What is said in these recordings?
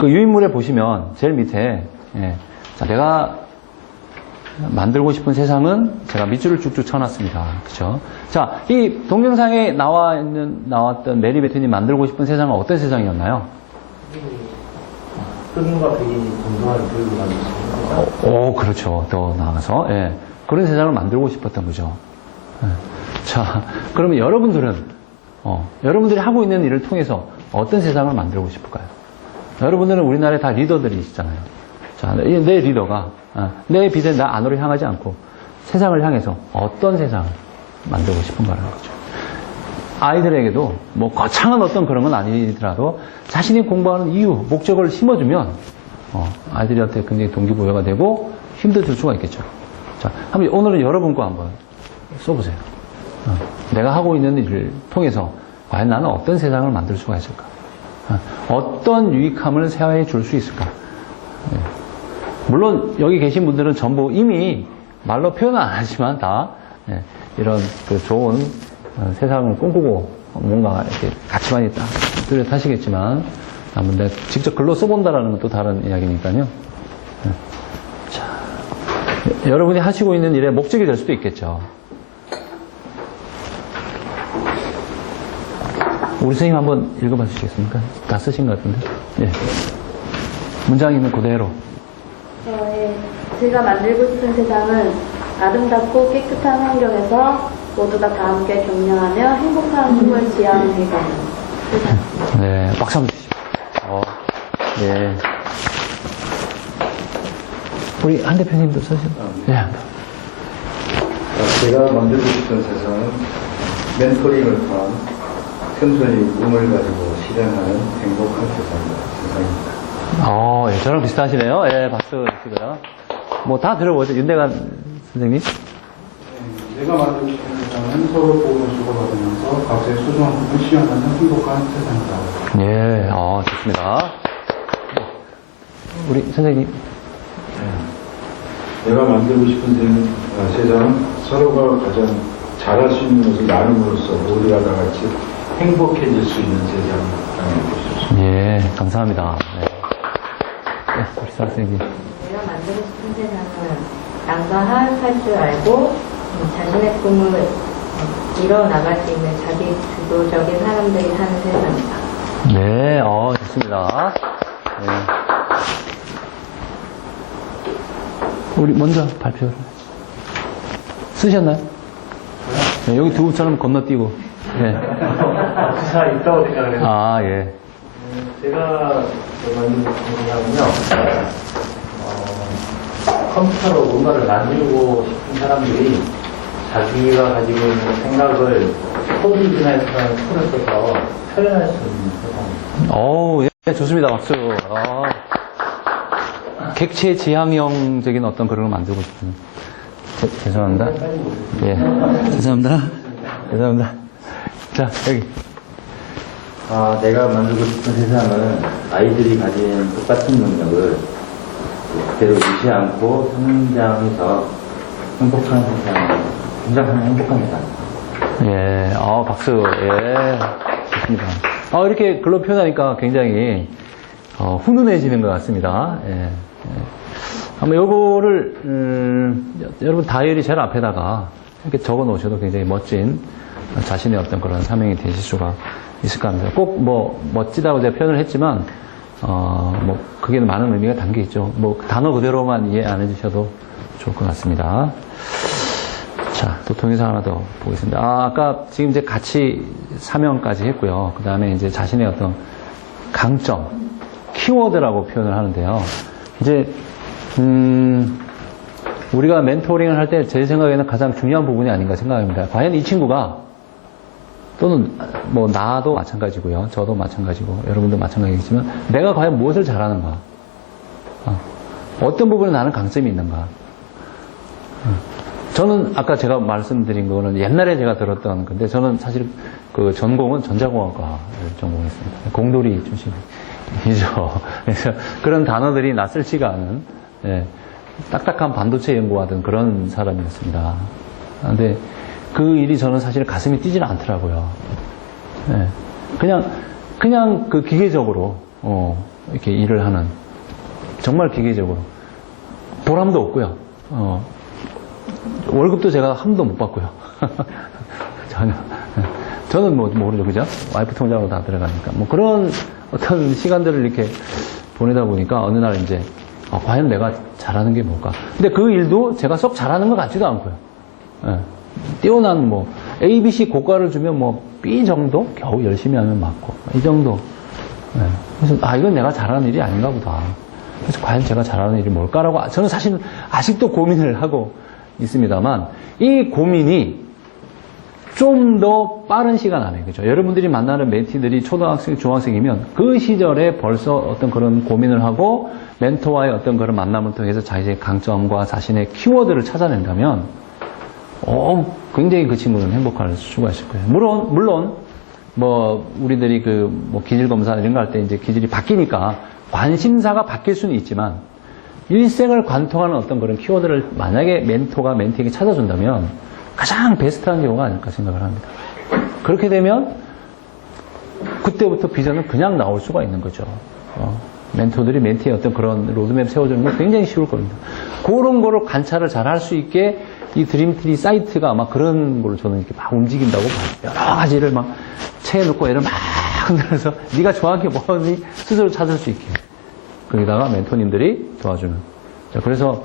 그 유인물에 보시면 제일 밑에 자, 내가 만들고 싶은 세상은 제가 밑줄을 쭉쭉 쳐놨습니다. 그렇죠? 자, 이 동영상에 나왔던 메리 베튼이 만들고 싶은 세상은 어떤 세상이었나요? 흑인과 백인이 공존하는 교육을 만들었습니다. 오, 그렇죠. 더 나아가서 그런 세상을 만들고 싶었던 거죠. 자, 그러면 여러분들이 하고 있는 일을 통해서 어떤 세상을 만들고 싶을까요? 여러분들은 우리나라에 다 리더들이시잖아요. 자, 내 리더가 내 비전 나 안으로 향하지 않고 세상을 향해서 어떤 세상을 만들고 싶은가라는 거죠. 아이들에게도 뭐 거창한 어떤 그런 건 아니더라도 자신이 공부하는 이유, 목적을 심어주면 아이들한테 굉장히 동기부여가 되고 힘도 줄 수가 있겠죠. 자, 한번 오늘은 여러분과 한번 써보세요. 내가 하고 있는 일을 통해서 과연 나는 어떤 세상을 만들 수가 있을까? 어떤 유익함을 사회에 줄 수 있을까? 물론 여기 계신 분들은 전부 이미 말로 표현은 안 하지만 다 이런 그 좋은 세상을 꿈꾸고 뭔가 이렇게 가치관이 딱 뚜렷하시겠지만 내가 직접 글로 써본다라는 건 또 다른 이야기니까요. 자, 여러분이 하시고 있는 일의 목적이 될 수도 있겠죠. 우리 선생님 한번 읽어봐 주시겠습니까? 다 쓰신 것 같은데. 예. 문장 있는 그대로. 제가 만들고 싶은 세상은 아름답고 깨끗한 환경에서 모두가 다 함께 격려하며 행복한 꿈을 지향하는 세상. 네, 박수 한번 주시죠. 네. 우리 한 대표님도 쓰시죠? 네. 제가 만들고 싶은 세상은 멘토링을 통한 틈새의 꿈을 가지고 실현하는 행복한 세상입니다. 예, 저랑 비슷하시네요. 예, 박수 주시고요. 뭐 다 들어보죠. 윤대관 선생님. 내가 만들고 싶은 세상은 서로 도움을 주고받으면서 각자의 소중한 부분을 실현하는 행복한 세상이다. 예, 좋습니다. 우리 선생님. 내가 만들고 싶은 세상은 서로가 가장 잘할 수 있는 것을 나눔으로써 모두가 다 같이 행복해질 수 있는 세상입니다. 예, 감사합니다. 네. 우리 선생님. 내가 만들고 싶은 세상은 남과 화합할 줄 알고 자신의 꿈을 이뤄나갈 수 있는 자기 주도적인 사람들이 사는 세상이다. 네, 좋습니다. 네. 우리 먼저 발표를 쓰셨나요? 네, 여기 두 분처럼 건너뛰고. 네. 기사 있다고 생각해요. 예. 제가 만들고 싶은 세상은요, 컴퓨터로 뭔가를 만들고 싶은 사람들이 자기가 가지고 있는 생각을 코드 디자인이라는 툴을 써서 표현할 수 있는 세상입니다. 예, 좋습니다. 박수. 객체 지향형적인 어떤 그런 걸 만들고 싶은. 죄송합니다. 예. 죄송합니다. 죄송합니다. 자, 여기. 내가 만들고 싶은 세상은 아이들이 가진 똑같은 능력을 그대로 무시 않고 성장해서 행복한 세상, 성장하는 행복한 세상. 예, 박수. 예. 좋습니다. 이렇게 글로 표현하니까 굉장히, 훈훈해지는 것 같습니다. 예. 아마 요거를, 여러분 다이어리 제일 앞에다가 이렇게 적어 놓으셔도 굉장히 멋진 자신의 어떤 그런 사명이 되실 수가 있을 것 같습니다. 꼭 멋지다고 제가 표현을 했지만, 그게 많은 의미가 담겨 있죠. 단어 그대로만 이해 안 해주셔도 좋을 것 같습니다. 자, 또 동영상 하나 더 보겠습니다. 아까 지금 이제 같이 사명까지 했고요. 그 다음에 이제 자신의 어떤 강점, 키워드라고 표현을 하는데요. 이제, 우리가 멘토링을 할 때 제 생각에는 가장 중요한 부분이 아닌가 생각합니다. 과연 이 친구가 또는 나도 마찬가지고요. 저도 마찬가지고 여러분도 마찬가지겠지만 내가 과연 무엇을 잘하는가? 어떤 부분에 나는 강점이 있는가? 저는 아까 제가 말씀드린 거는 옛날에 제가 들었던 건데 저는 사실 그 전공은 전자공학과를 전공했습니다. 공돌이 출신이죠. 그래서 그런 단어들이 낯설지가 않은 딱딱한 반도체 연구하던 그런 사람이었습니다. 근데 그 일이 저는 사실 가슴이 뛰지는 않더라고요. 그냥 그 기계적으로 이렇게 일을 하는, 정말 기계적으로. 보람도 없고요. 월급도 제가 한 번도 못 받고요. 전혀. 저는 뭐 모르죠, 그죠? 와이프 통장으로 다 들어가니까. 뭐 그런 어떤 시간들을 이렇게 보내다 보니까 어느 날 이제, 과연 내가 잘하는 게 뭘까? 근데 그 일도 제가 썩 잘하는 것 같지도 않고요. 예. 뛰어난 뭐, A, B, C 고가를 주면 뭐, B 정도? 겨우 열심히 하면 맞고. 이 정도. 예. 그래서, 이건 내가 잘하는 일이 아닌가 보다. 그래서 과연 제가 잘하는 일이 뭘까라고 저는 사실 아직도 고민을 하고 있습니다만, 이 고민이 좀 더 빠른 시간 안에, 그죠? 여러분들이 만나는 멘티들이 초등학생, 중학생이면 그 시절에 벌써 어떤 그런 고민을 하고 멘토와의 어떤 그런 만남을 통해서 자신의 강점과 자신의 키워드를 찾아낸다면, 굉장히 그 친구는 행복할 수가 있을 거예요. 물론, 뭐, 우리들이 뭐 기질 검사 이런 거 할 때 이제 기질이 바뀌니까 관심사가 바뀔 수는 있지만, 일생을 관통하는 어떤 그런 키워드를 만약에 멘토가 멘티에게 찾아준다면 가장 베스트한 경우가 아닐까 생각을 합니다. 그렇게 되면 그때부터 비전은 그냥 나올 수가 있는 거죠. 멘토들이 멘티의 어떤 그런 로드맵 세워주는 건 굉장히 쉬울 겁니다. 그런 거를 관찰을 잘 할 수 있게 이 드림트리 사이트가 아마 그런 걸 저는 이렇게 막 움직인다고 봐요. 여러 가지를 막 체에 넣고 애를 막 흔들어서 네가 좋아하는 게 뭐니 스스로 찾을 수 있게. 거기다가 멘토님들이 도와주는. 자, 그래서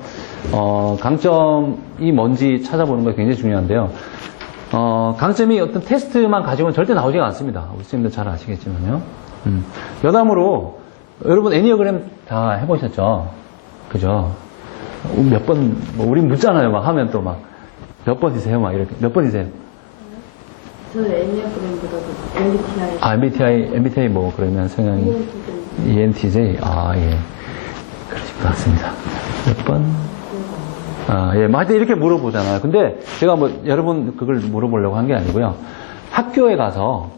강점이 뭔지 찾아보는 거 굉장히 중요한데요. 강점이 어떤 테스트만 가지고는 절대 나오지가 않습니다. 우리 선생님들 잘 아시겠지만요. 여담으로 여러분 애니어그램 다 해보셨죠? 그죠? 몇 번, 뭐 우린 묻잖아요. 막 하면 또 막 몇 번이세요? 막 이렇게 몇 번이세요? 저는 MBTI. MBTI 뭐 그러면 성향이 ENTJ. 예. 그러실 것 같습니다. 몇 번? 예. 뭐 하여튼 이렇게 물어보잖아요. 근데 제가 뭐 여러분 그걸 물어보려고 한 게 아니고요. 학교에 가서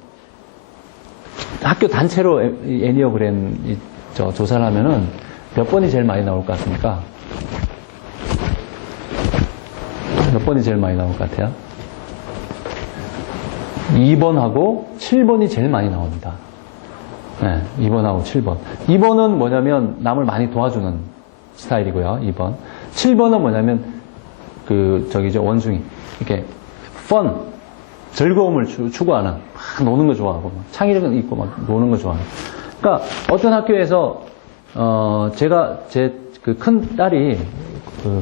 학교 단체로 애니어그램 조사를 하면은 몇 번이 제일 많이 나올 것 같습니까? 몇 번이 제일 많이 나올 것 같아요? 2번하고 7번이 제일 많이 나옵니다. 네, 2번하고 7번. 2번은 뭐냐면 남을 많이 도와주는 스타일이고요. 2번. 7번은 뭐냐면 원숭이. 이렇게 즐거움을 추구하는, 막 노는 거 좋아하고, 창의력 있고 막 노는 거 좋아하는. 그러니까 어떤 학교에서 제가 제 큰 딸이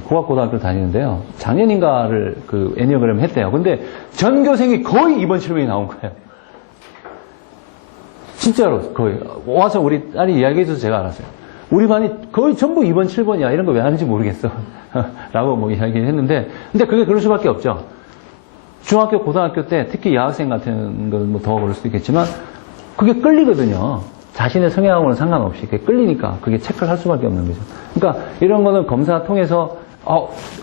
고학고등학교를 다니는데요. 작년인가를 애니어그램 했대요. 근데 전교생이 거의 2번, 7번이 나온 거예요. 진짜로 거의. 와서 우리 딸이 이야기해줘서 제가 알았어요. 우리 반이 거의 전부 2번, 7번이야. 이런 거 왜 하는지 모르겠어. 라고 뭐 이야기를 했는데, 근데 그게 그럴 수밖에 없죠. 중학교, 고등학교 때 특히 여학생 같은 건 뭐 더 그럴 수도 있겠지만 그게 끌리거든요. 자신의 성향하고는 상관없이 그게 끌리니까 그게 체크를 할 수밖에 없는 거죠. 그러니까 이런 거는 검사 통해서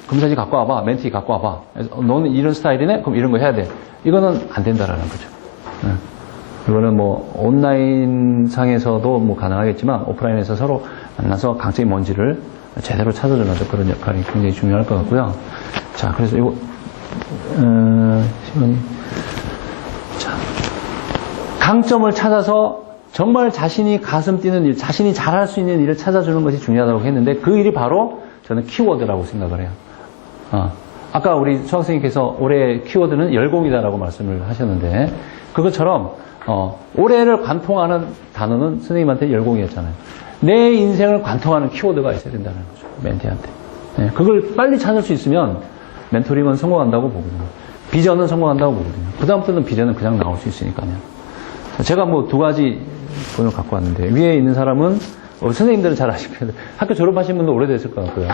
검사지 갖고 와봐, 멘티 갖고 와봐. 너는 이런 스타일이네? 그럼 이런 거 해야 돼. 이거는 안 된다라는 거죠. 이거는 뭐 온라인 상에서도 뭐 가능하겠지만 오프라인에서 서로 만나서 강점이 뭔지를 제대로 찾아주는 그런 역할이 굉장히 중요할 것 같고요. 자, 그래서 이거 시간이 강점을 찾아서 정말 자신이 가슴 뛰는 일, 자신이 잘할 수 있는 일을 찾아주는 것이 중요하다고 했는데 그 일이 바로 저는 키워드라고 생각을 해요. 아까 우리 수학생님께서 올해 키워드는 열공이다라고 말씀을 하셨는데 그것처럼 올해를 관통하는 단어는 선생님한테 열공이었잖아요. 내 인생을 관통하는 키워드가 있어야 된다는 거죠. 멘티한테. 네, 그걸 빨리 찾을 수 있으면 멘토링은 성공한다고 보거든요. 비전은 성공한다고 보거든요. 그 다음부터는 비전은 그냥 나올 수 있으니까요. 제가 뭐 두 가지 본을 갖고 왔는데 위에 있는 사람은 선생님들은 잘 아실 거예요. 학교 졸업하신 분도 오래됐을 것 같고요.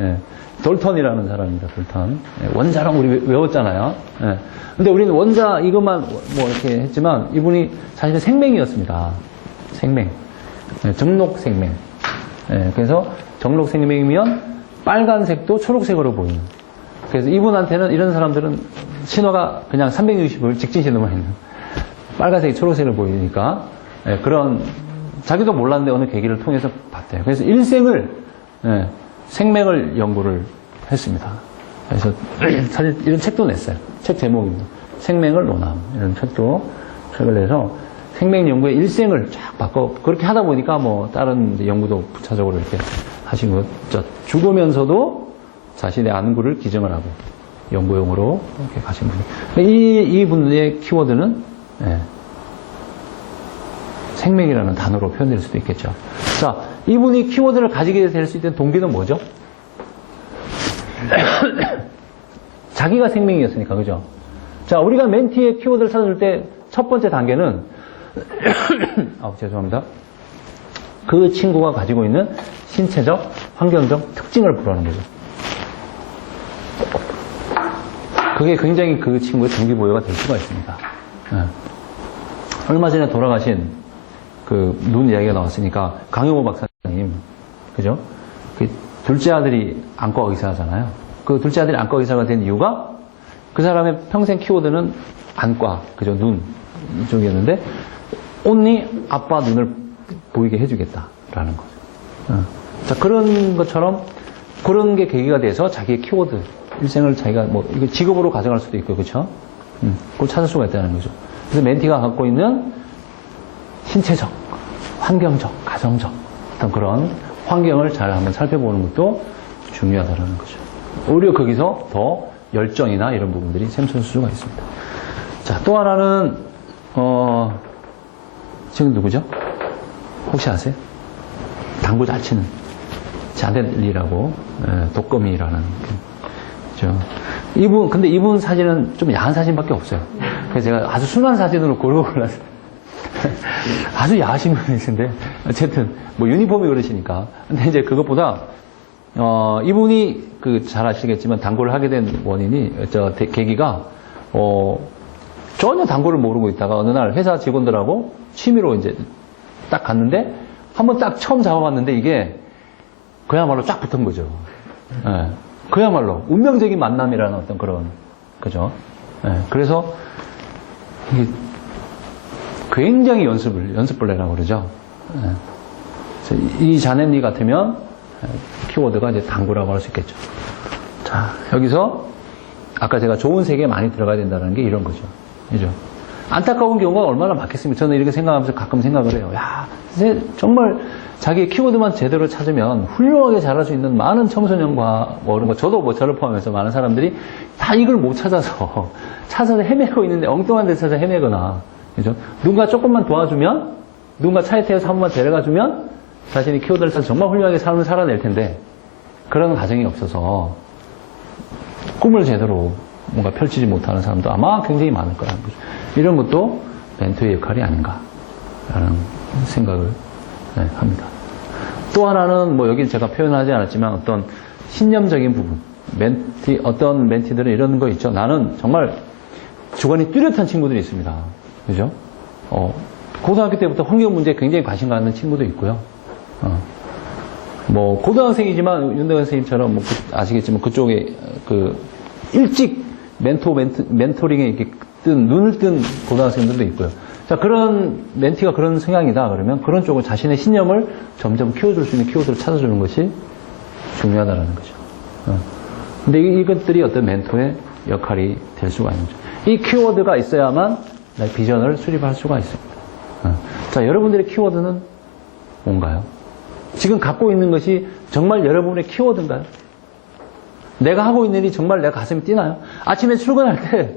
예, 돌턴이라는 사람입니다. 돌턴. 예, 원자랑 우리 외웠잖아요. 예. 근데 우리는 원자 이것만 뭐 이렇게 했지만 이분이 사실은 생명이었습니다. 생명. 예, 정록 생명. 예, 그래서 정록 생명이면 빨간색도 초록색으로 보이는. 그래서 이분한테는 이런 사람들은 신호가 그냥 360을 직진 신호만 있는. 빨간색이 초록색을 보이니까 예, 그런 자기도 몰랐는데 어느 계기를 통해서 봤대요. 그래서 일생을 생명을 연구를 했습니다. 그래서 사실 이런 책도 냈어요. 책 제목입니다. 생명을 논함 이런 책을 내서 생명 연구의 일생을 쫙 바꿔 그렇게 하다 보니까 뭐 다른 이제 연구도 부차적으로 이렇게 하신 것. 죽으면서도 자신의 안구를 기증을 하고 연구용으로 이렇게 가신 분. 이 분의 키워드는 예, 생명이라는 단어로 표현될 수도 있겠죠. 자, 이분이 키워드를 가지게 될 수 있는 동기는 뭐죠? 자기가 생명이었으니까, 그죠? 자, 우리가 멘티의 키워드를 찾아줄 때 첫 번째 단계는 죄송합니다. 그 친구가 가지고 있는 신체적, 환경적 특징을 보라는 거죠. 그게 굉장히 그 친구의 동기부여가 될 수가 있습니다. 예. 얼마 전에 돌아가신 그 눈 이야기가 나왔으니까 강영호 박사님, 그죠? 그 둘째 아들이 안과 의사잖아요. 그 둘째 아들이 안과 의사가 된 이유가 그 사람의 평생 키워드는 안과, 그죠? 눈 이쪽이었는데 only 아빠 눈을 보이게 해주겠다라는 거죠. 자, 그런 것처럼 그런 게 계기가 돼서 자기의 키워드 일생을 자기가 뭐 이거 직업으로 가져갈 수도 있고, 그렇죠? 그걸 찾을 수가 있다는 거죠. 그래서 멘티가 갖고 있는 신체적, 환경적, 가정적 어떤 그런 환경을 잘 한번 살펴보는 것도 중요하다는 거죠. 오히려 거기서 더 열정이나 이런 부분들이 샘솟을 수가 있습니다. 자, 또 하나는 지금 누구죠? 혹시 아세요? 당구 잘 치는 자넬리라고 독거미라는 그죠? 근데 이분 사진은 좀 야한 사진밖에 없어요. 그래서 제가 아주 순한 사진으로 고르고 골랐어요. 아주 야하신 분이신데 어쨌든 뭐 유니폼이 그러시니까. 근데 이제 그것보다 이분이 잘 아시겠지만 당구를 하게 된 원인이 계기가 전혀 당구를 모르고 있다가 어느 날 회사 직원들하고 취미로 이제 딱 갔는데 한번 딱 처음 잡아봤는데 이게 그야말로 쫙 붙은 거죠. 예. 그야말로 운명적인 만남이라는 어떤 그런, 그죠? 예. 그래서 이게 굉장히 연습벌레라고 그러죠. 예. 그래서 이 자넬리 같으면 키워드가 이제 당구라고 할 수 있겠죠. 자, 여기서 아까 제가 좋은 세계에 많이 들어가야 된다는 게 이런 거죠. 그죠? 안타까운 경우가 얼마나 많겠습니까? 저는 이렇게 생각하면서 가끔 생각을 해요. 야, 정말 자기의 키워드만 제대로 찾으면 훌륭하게 잘할 수 있는 많은 청소년과 뭐 이런 거, 저도 뭐 저를 포함해서 많은 사람들이 다 이걸 못 찾아서 헤매고 있는데 엉뚱한 데 찾아 헤매거나, 그죠? 누군가 조금만 도와주면, 누군가 차에 태워서 한 번만 데려가주면 자신이 키워드를 찾아 정말 훌륭하게 삶을 살아낼 텐데 그런 가정이 없어서 꿈을 제대로 뭔가 펼치지 못하는 사람도 아마 굉장히 많을 거라는 거죠. 이런 것도 멘토의 역할이 아닌가라는 생각을 합니다. 또 하나는 뭐 여기 제가 표현하지 않았지만 어떤 신념적인 부분, 어떤 멘티들은 이런 거 있죠. 나는 정말 주관이 뚜렷한 친구들이 있습니다. 그죠? 고등학교 때부터 환경 문제에 굉장히 관심 갖는 친구도 있고요. 뭐 고등학생이지만 윤대관 선생님처럼 뭐 아시겠지만 그쪽에 일찍 멘토링에 이렇게 눈을 뜬 고등학생들도 있고요. 자, 그런 멘티가 그런 성향이다 그러면 그런 쪽을 자신의 신념을 점점 키워줄 수 있는 키워드를 찾아주는 것이 중요하다는 거죠. 근데 이것들이 어떤 멘토의 역할이 될 수가 있는 거죠. 이 키워드가 있어야만 내 비전을 수립할 수가 있습니다. 자, 여러분들의 키워드는 뭔가요? 지금 갖고 있는 것이 정말 여러분의 키워드인가요? 내가 하고 있는 일이 정말 내 가슴이 뛰나요? 아침에 출근할 때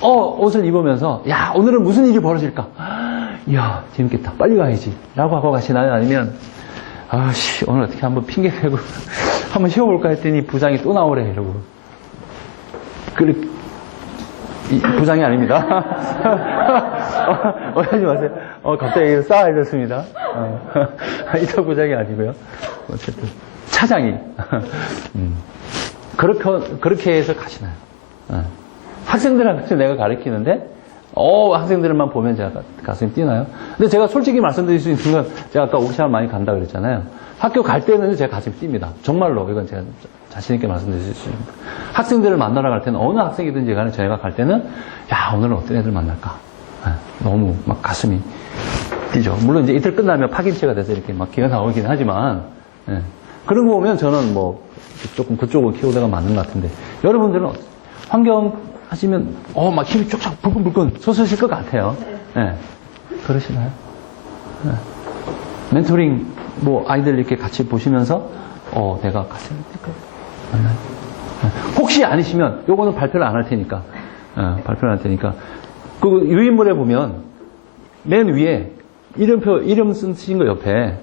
옷을 입으면서 야, 오늘은 무슨 일이 벌어질까? 이야, 재밌겠다. 빨리 가야지. 라고 하고 가시나요? 아니면 오늘 어떻게 한번 핑계 대고 한번 쉬어볼까 했더니 부장이 또 나오래 이러고. 부장이 아닙니다. 오해하지 마세요. 갑자기 싸해졌습니다. 이쪽 부장이 아니고요. 어쨌든 차장이 그렇게 해서 가시나요? 학생들한테 내가 가르치는데 학생들만 보면 제가 가슴이 뛰나요? 근데 제가 솔직히 말씀드릴 수 있는 건 제가 아까 옥션을 많이 간다 그랬잖아요. 학교 갈 때는 제 가슴이 뜁니다. 정말로 이건 제가 자신 있게 말씀드릴 수 있습니다. 학생들을 만나러 갈 때는 어느 학생이든지 간에 저희가 갈 때는 야, 오늘은 어떤 애들 만날까? 너무 막 가슴이 뛰죠. 물론 이제 이틀 끝나면 파김치가 돼서 이렇게 막 기가 나오긴 하지만 그런 거 보면 저는 뭐 조금 그쪽은 키워드가 맞는 것 같은데 여러분들은 환경 하시면 막 힘이 쫙쫙 불끈불끈 솟으실 것 같아요. 그러시나요? 네. 멘토링, 뭐, 아이들 이렇게 같이 보시면서, 내가 같이 만나요. 네. 혹시 아니시면, 요거는 발표를 안 할 테니까, 발표를 안 할 테니까, 그 유인물에 보면, 맨 위에, 이름 쓰신 거 옆에,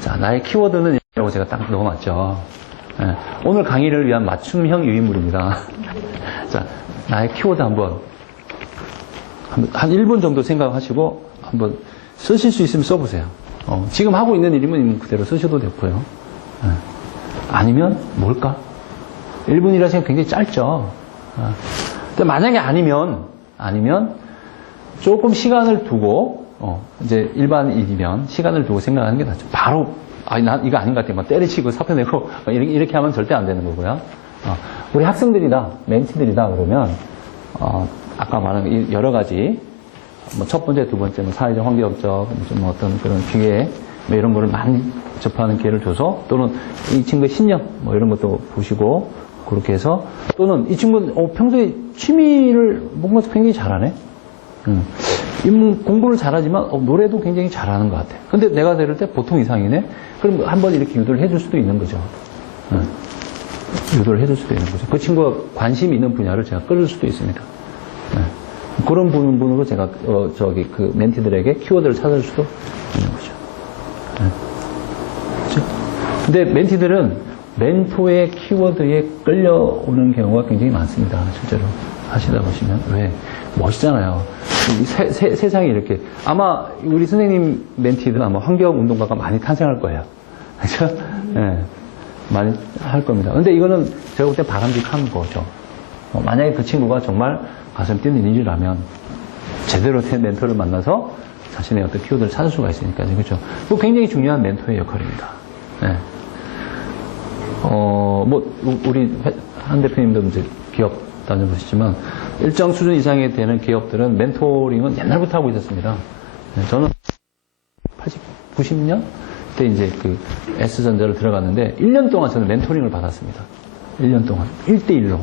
자, 나의 키워드는 이라고 제가 딱 넣어놨죠. 오늘 강의를 위한 맞춤형 유인물입니다. 자, 나의 키워드 한번 한 1분 정도 생각하시고 한번 쓰실 수 있으면 써보세요. 지금 하고 있는 일이면 그대로 쓰셔도 되고요. 아니면 뭘까? 1분이라 생각 굉장히 짧죠. 근데 만약에 아니면 조금 시간을 두고 이제 일반인이면 시간을 두고 생각하는 게 낫죠. 바로 난 이거 아닌 것 같아. 막 때려치고 사표 내고 이렇게 하면 절대 안 되는 거고요. 우리 학생들이다, 멘티들이다 그러면 아까 말한 여러 가지 뭐 첫 번째, 두 번째 뭐 사회적, 환경적 좀 어떤 그런 기회 뭐 이런 거를 많이 접하는 기회를 줘서 또는 이 친구의 신념 뭐 이런 것도 보시고 그렇게 해서 또는 이 친구는 평소에 취미를 뭔가 굉장히 잘하네. 인문 공부를 잘하지만 노래도 굉장히 잘하는 것 같아. 근데 내가 들을 때 보통 이상이네. 그럼 한번 이렇게 유도를 해줄 수도 있는 거죠. 유도를 해줄 수도 있는 거죠. 그 친구가 관심 있는 분야를 제가 끌을 수도 있습니다. 그런 부분으로 제가 그 멘티들에게 키워드를 찾을 수도 있는 거죠. 그렇죠? 근데 멘티들은 멘토의 키워드에 끌려오는 경우가 굉장히 많습니다. 실제로 하시다 보시면 왜 멋있잖아요. 세상이 이렇게 아마 우리 선생님 멘티들은 아마 환경운동가가 많이 탄생할 거예요. 그렇죠? 네, 많이 할 겁니다. 근데 이거는 제가 볼 때 바람직한 거죠. 만약에 그 친구가 정말 가슴 뛰는 일이라면 제대로 된 멘토를 만나서 자신의 어떤 키워드를 찾을 수가 있으니까요. 그렇죠? 뭐 굉장히 중요한 멘토의 역할입니다. 네. 뭐 우리 한 대표님도 이제 기업 다녀보시지만 일정 수준 이상이 되는 기업들은 멘토링은 옛날부터 하고 있었습니다. 네, 저는 90년 때 이제 그 S전자를 들어갔는데 1년 동안 저는 멘토링을 받았습니다. 1년 동안 1대1로.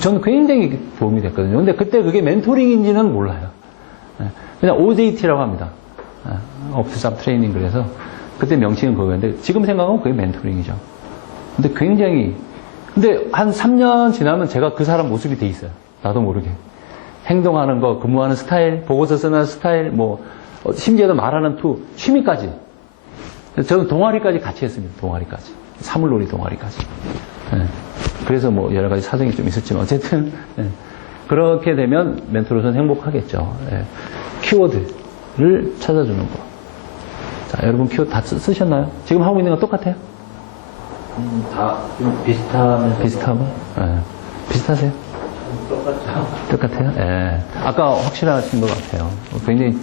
저는 굉장히 도움이 됐거든요. 근데 그때 그게 멘토링인지는 몰라요. 그냥 OJT라고 합니다. 오프 잡 트레이닝 그래서 그때 명칭은 그거였는데 지금 생각하면 그게 멘토링이죠. 근데 근데 한 3년 지나면 제가 그 사람 모습이 돼 있어요. 나도 모르게. 행동하는 거, 근무하는 스타일, 보고서 쓰는 스타일, 뭐, 심지어는 말하는 투, 취미까지. 저는 동아리까지 같이 했습니다. 동아리까지. 사물놀이 동아리까지. 네. 그래서 뭐 여러 가지 사정이 좀 있었지만 어쨌든 네. 그렇게 되면 멘토로서는 행복하겠죠. 네. 키워드를 찾아주는 거. 자, 여러분 키워드 다 쓰셨나요? 지금 하고 있는 거 똑같아요? 다 좀 비슷하면서. 비슷하고? 네. 비슷하세요? 똑같죠. 똑같아요? 예. 아까 확실하신 것 같아요. 굉장히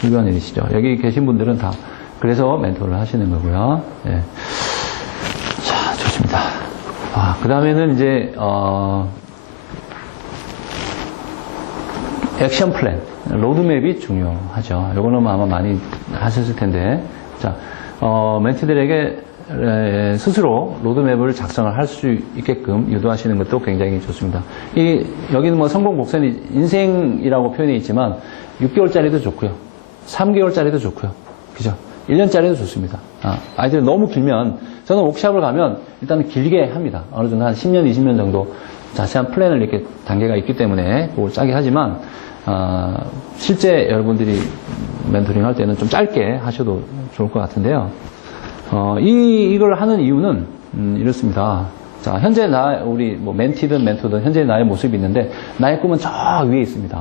훌륭한 일이시죠. 여기 계신 분들은 다 그래서 멘토를 하시는 거고요. 예. 자, 좋습니다. 그 다음에는 이제, 액션 플랜, 로드맵이 중요하죠. 요거는 아마 많이 하셨을 텐데, 자, 멘티들에게 스스로 로드맵을 작성을 할 수 있게끔 유도하시는 것도 굉장히 좋습니다. 여기는 뭐 성공 곡선이 인생이라고 표현이 있지만 6개월짜리도 좋고요. 3개월짜리도 좋고요. 그죠? 1년짜리도 좋습니다. 아이들이 너무 길면 저는 옥샵을 가면 일단은 길게 합니다. 어느 정도 한 10년, 20년 정도 자세한 플랜을 이렇게 단계가 있기 때문에 그걸 짜게 하지만 실제 여러분들이 멘토링 할 때는 좀 짧게 하셔도 좋을 것 같은데요. 이걸 하는 이유는 이렇습니다. 자, 현재 우리 뭐 멘티든 멘토든 현재 나의 모습이 있는데 나의 꿈은 저 위에 있습니다.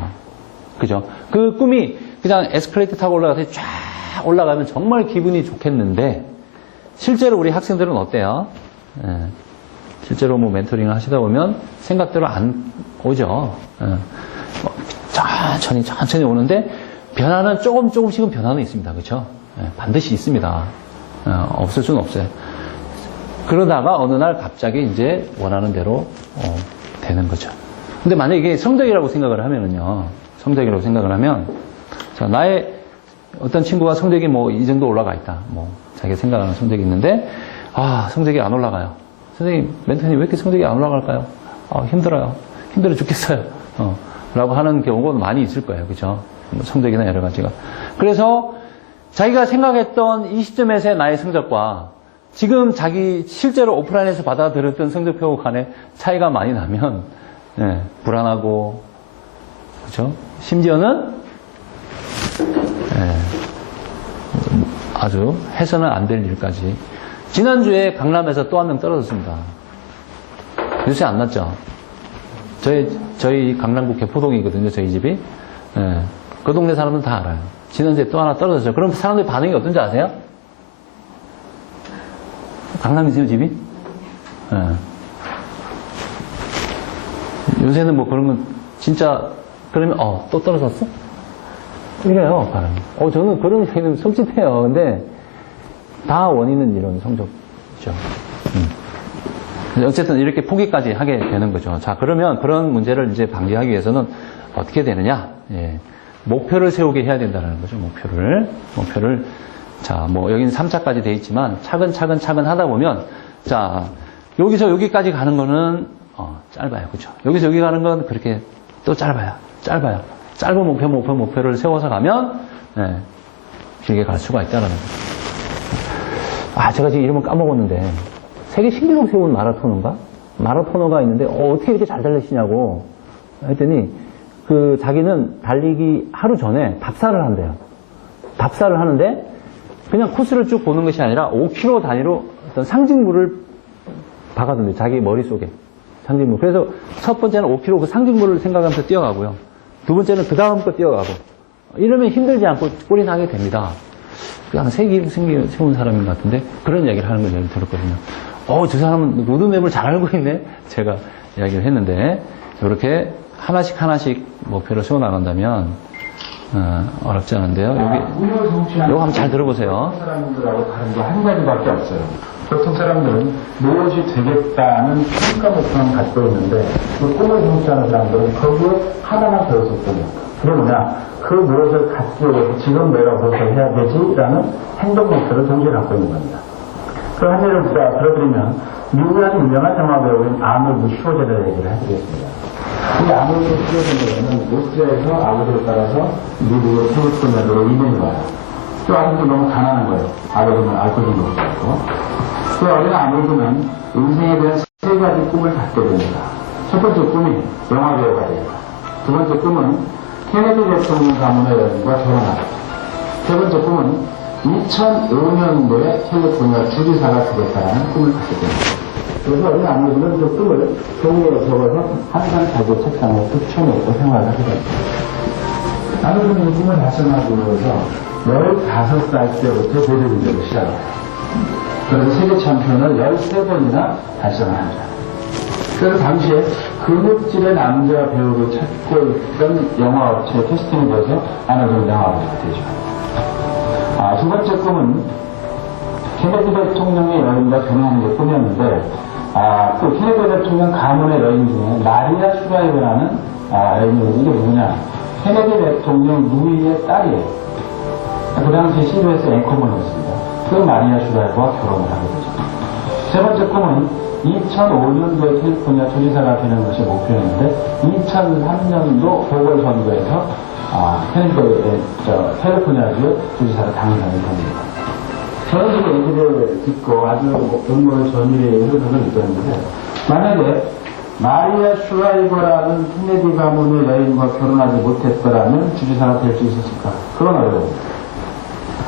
그죠? 그 꿈이 그냥 에스컬레이터 타고 올라가서 쫙 올라가면 정말 기분이 좋겠는데 실제로 우리 학생들은 어때요? 실제로 뭐 멘토링을 하시다 보면 생각대로 안 오죠. 천천히 오는데 변화는 조금씩은 변화는 있습니다. 그렇죠? 반드시 있습니다. 없을 수는 없어요. 그러다가 어느 날 갑자기 이제 원하는 대로 되는 거죠. 근데 만약에 이게 성적이라고 생각을 하면은요, 성적이라고 생각을 하면, 자, 나의 어떤 친구가 성적이 뭐 이 정도 올라가 있다. 뭐, 자기가 생각하는 성적이 있는데, 성적이 안 올라가요. 선생님, 멘토님 왜 이렇게 성적이 안 올라갈까요? 힘들어요. 힘들어 죽겠어요. 라고 하는 경우가 많이 있을 거예요. 그죠? 뭐 성적이나 여러 가지가. 그래서 자기가 생각했던 이 시점에서의 나의 성적과 지금 자기 실제로 오프라인에서 받아들였던 성적표 간의 차이가 많이 나면 예, 불안하고 그렇죠? 심지어는 예, 아주 해서는 안 될 일까지. 지난주에 강남에서 또 한 명 떨어졌습니다. 요새 안 났죠? 저희 강남구 개포동이거든요, 저희 집이. 예, 그 동네 사람들은 다 알아요. 지난주에 또 하나 떨어졌죠. 그럼 사람들 반응이 어떤지 아세요? 강남이세요, 집이? 예. 요새는 뭐 그런 건 진짜, 그러면, 또 떨어졌어? 이래요, 반응. 저는 그런 얘기는 솔직해요. 근데 다 원인은 이런 성적이죠. 어쨌든 이렇게 포기까지 하게 되는 거죠. 자, 그러면 그런 문제를 이제 방지하기 위해서는 어떻게 되느냐? 예. 목표를 세우게 해야 된다는 거죠. 목표를. 자, 뭐, 여기는 3차까지 돼 있지만, 차근 하다 보면, 자, 여기서 여기까지 가는 거는, 짧아요. 그죠? 여기서 여기 가는 건 그렇게 또 짧아요. 짧은 목표를 세워서 가면, 예, 길게 갈 수가 있다는 거죠. 제가 지금 이름을 까먹었는데, 세계 신기록 세운 마라토너가 있는데, 어떻게 이렇게 잘 달리시냐고 했더니, 자기는 달리기 하루 전에 답사를 한대요. 답사를 하는데, 그냥 코스를 쭉 보는 것이 아니라 5km 단위로 어떤 상징물을 박아둔대요. 자기 머릿속에. 상징물. 그래서 첫 번째는 5km 그 상징물을 생각하면서 뛰어가고요. 두 번째는 그 다음 거 뛰어가고. 이러면 힘들지 않고 꼴이 나게 됩니다. 한 세계 세운 사람인 것 같은데 그런 이야기를 하는 걸 들었거든요. 저 사람은 로드맵을 잘 알고 있네? 제가 이야기를 했는데 이렇게 하나씩 목표를 세워나간다면 어렵지 않은데요. 요거 한번 잘 들어보세요. 사람들하고 다른 게 한 가지밖에 없어요. 보통 사람들은 무엇이 되겠다는 평가 목표만 갖고 있는데 그 꿈을 성취하는 사람들은 거기에 하나만 더 있었거든요. 그게 뭐냐? 그 무엇을 갖기 위해서 지금 내가 무엇을 해야 되지라는 행동 목표를 동시에 갖고 있는 겁니다. 그 한 예를 들어드리면 미국의 아주 유명한 영화 배우인 아놀드 슈워제네거 얘기를 해드리겠습니다. 이 아놀드 슈워제네거는 오스트리아에서 아버지를 따라서 미국의 캘리포니아로 이민을 와요. 그 아버지도 너무 가난한 거예요. 아버지는 알코올도 없었고. 그 어린 아놀드는 인생에 대한 세 가지 꿈을 갖게 됩니다. 첫 번째 꿈이 영화 배우가 됩니다. 두 번째 꿈은 케네디 대통령 가문의 여인과 결혼하다. 세 번째 꿈은 2005년도에 캘리포니아 주지사가 되겠다는 꿈을 갖게 됩니다. 그래서 어린 아놀드는 그 꿈을 종이에 적어서 항상 자기 책상에 붙여놓고 생활을 하게 됩니다. 아놀드는 이 꿈을 달성하기 위해서 15살 때부터 보디빌더를 시작해요. 그래서 세계 챔피언을 13번이나 달성을 합니다. 그래서 당시에 근육질의 남자 배우를 찾고 있던 영화업체에 캐스팅이 돼서 아놀드는 영화배우가 되죠. 두 번째 꿈은 케네디 대통령의 여인과 결혼하는 게 꿈이었는데, 또 케네디 대통령 가문의 여인 중에 마리아 슈라이버라는 여인이 있는데 이게 누구냐? 케네디 대통령 루이의 딸이에요. 그 당시에 CBS 앵커먼이었습니다. 그 마리아 슈라이버와 결혼을 하게 되죠. 세 번째 꿈은 2005년도에 캘리포니아 주지사가 되는 것이 목표였는데 2003년도 보궐선거에서 캘리포니아주 주지사로 당선이 됩니다. 저는 이 얘기를 듣고 아주 음모를 전율에 흐르는 있었는데 만약에 마리아 슈라이버라는 케네디 가문의 여인과 결혼하지 못했더라면 주지사가 될 수 있었을까? 그건 어려워요.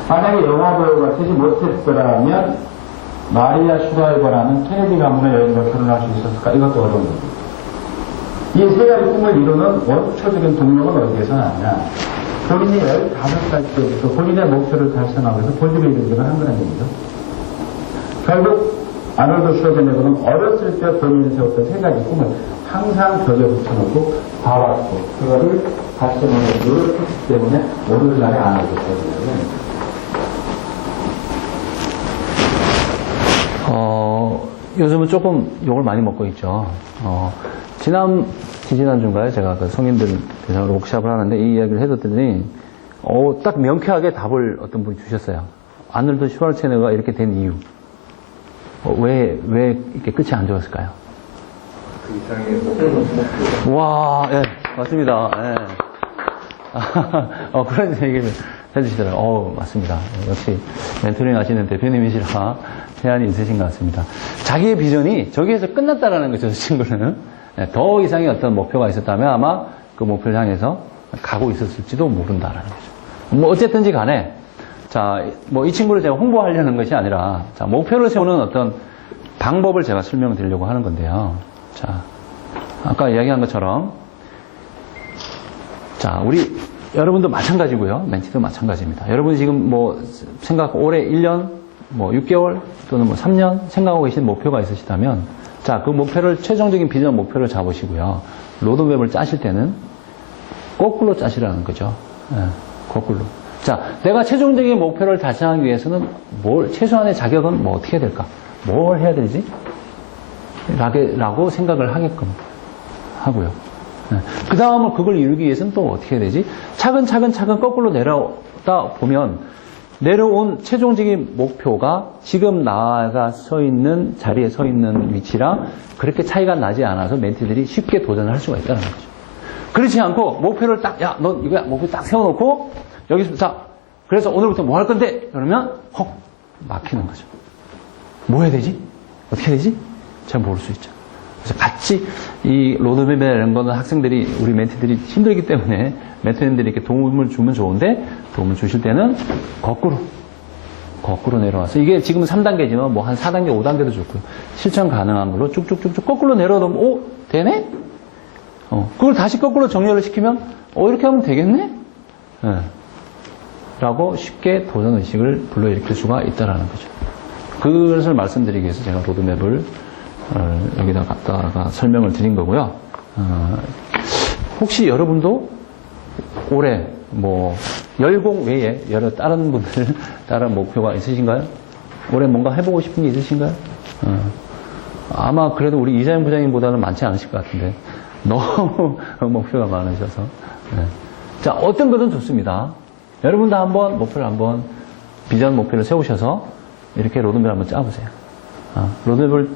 만약에 영화배우가 되지 못했더라면 마리아 슈라이버라는 케네디 가문의 여인과 결혼할 수 있었을까? 이것도 어려운 겁니다. 이 세 가지 꿈을 이루는 원초적인 동력은 어디에서 나냐? 본인이 15살 때부터 본인의 목표를 달성하기 위해서 보디빌딩을 한 거라는 얘기죠. 결국 아놀드 슈워제네거는 어렸을 때 본인이 세웠던 세 가지 꿈을 항상 벽에 붙여놓고 봐왔고 그거를 달성하는 노력했기 때문에 오늘날의 아놀드 슈워제네거는 요즘은 조금 욕을 많이 먹고 있죠. 지지난주인가요? 제가 그 성인들 대상으로 워크샵을 하는데 이 이야기를 해줬더니, 딱 명쾌하게 답을 어떤 분이 주셨어요. 아놀드 슈왈체네거가 이렇게 된 이유. 왜 이렇게 끝이 안 좋았을까요? 그 이상의 목표가 와, 예, 맞습니다. 예. 그런 얘기를 해주시더라고요. 맞습니다. 역시 멘토링 하시는 대표님이시라 제안이 있으신 것 같습니다. 자기의 비전이 저기에서 끝났다라는 거죠, 저 친구는. 더 이상의 어떤 목표가 있었다면 아마 그 목표를 향해서 가고 있었을지도 모른다라는 거죠. 뭐 어쨌든지 간에 자, 뭐 이 친구를 제가 홍보하려는 것이 아니라 자, 목표를 세우는 어떤 방법을 제가 설명을 드리려고 하는 건데요. 자, 아까 이야기한 것처럼 자, 우리 여러분도 마찬가지고요. 멘티도 마찬가지입니다. 여러분이 지금 뭐 생각 올해 1년, 뭐 6개월 또는 뭐 3년 생각하고 계신 목표가 있으시다면 자, 그 목표를 최종적인 비전 목표를 잡으시고요. 로드맵을 짜실 때는 거꾸로 짜시라는 거죠. 거꾸로. 자, 내가 최종적인 목표를 달성하기 위해서는 최소한의 자격은 뭐 어떻게 해야 될까? 뭘 해야 되지? 라고 생각을 하게끔 하고요. 그 다음은 그걸 이루기 위해서는 또 어떻게 해야 되지? 차근차근 거꾸로 내려오다 보면 내려온 최종적인 목표가 지금 나가 서 있는 자리에 서 있는 위치랑 그렇게 차이가 나지 않아서 멘티들이 쉽게 도전을 할 수가 있다는 거죠. 그렇지 않고 목표를 딱, 야, 너 이거야, 목표 딱 세워놓고 여기서 자, 그래서 오늘부터 뭐 할 건데? 그러면 헉 막히는 거죠. 뭐 해야 되지? 어떻게 해야 되지? 잘 모를 수 있죠. 그래서 같이 이 로드맵이나 이런 거는 학생들이 우리 멘티들이 힘들기 때문에 멘토님들이 이렇게 도움을 주면 좋은데 도움을 주실 때는 거꾸로 내려와서 이게 지금 3단계지만 뭐 한 4단계, 5단계도 좋고요. 실천 가능한 걸로 쭉쭉쭉쭉 거꾸로 내려오면 오 되네? 그걸 다시 거꾸로 정렬을 시키면 이렇게 하면 되겠네? 네. 라고 쉽게 도전의식을 불러일으킬 수가 있다는 거죠. 그것을 말씀드리기 위해서 제가 로드맵을 여기다 갖다가 설명을 드린 거고요. 혹시 여러분도 올해 뭐 열공 외에 여러 다른 분들 다른 목표가 있으신가요? 올해 뭔가 해보고 싶은 게 있으신가요? 아마 그래도 우리 이자영 부장님보다는 많지 않으실 것 같은데 너무 목표가 많으셔서 자, 어떤 것은 좋습니다. 여러분도 한번 목표를 한번 비전 목표를 세우셔서 이렇게 로드맵을 한번 짜보세요. 로드맵을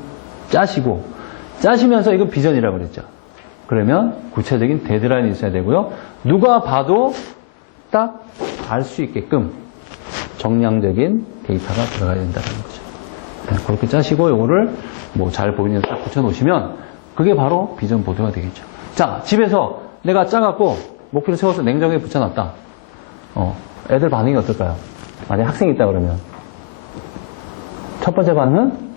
짜시면서 이건 비전이라고 그랬죠. 그러면 구체적인 데드라인이 있어야 되고요. 누가 봐도 딱 알 수 있게끔 정량적인 데이터가 들어가야 된다는 거죠. 그렇게 짜시고 요거를 뭐 잘 보이는 딱 붙여놓으시면 그게 바로 비전 보드가 되겠죠. 자, 집에서 내가 짜갖고 목표를 세워서 냉장고에 붙여놨다. 애들 반응이 어떨까요? 만약에 학생이 있다 그러면 첫 번째 반응은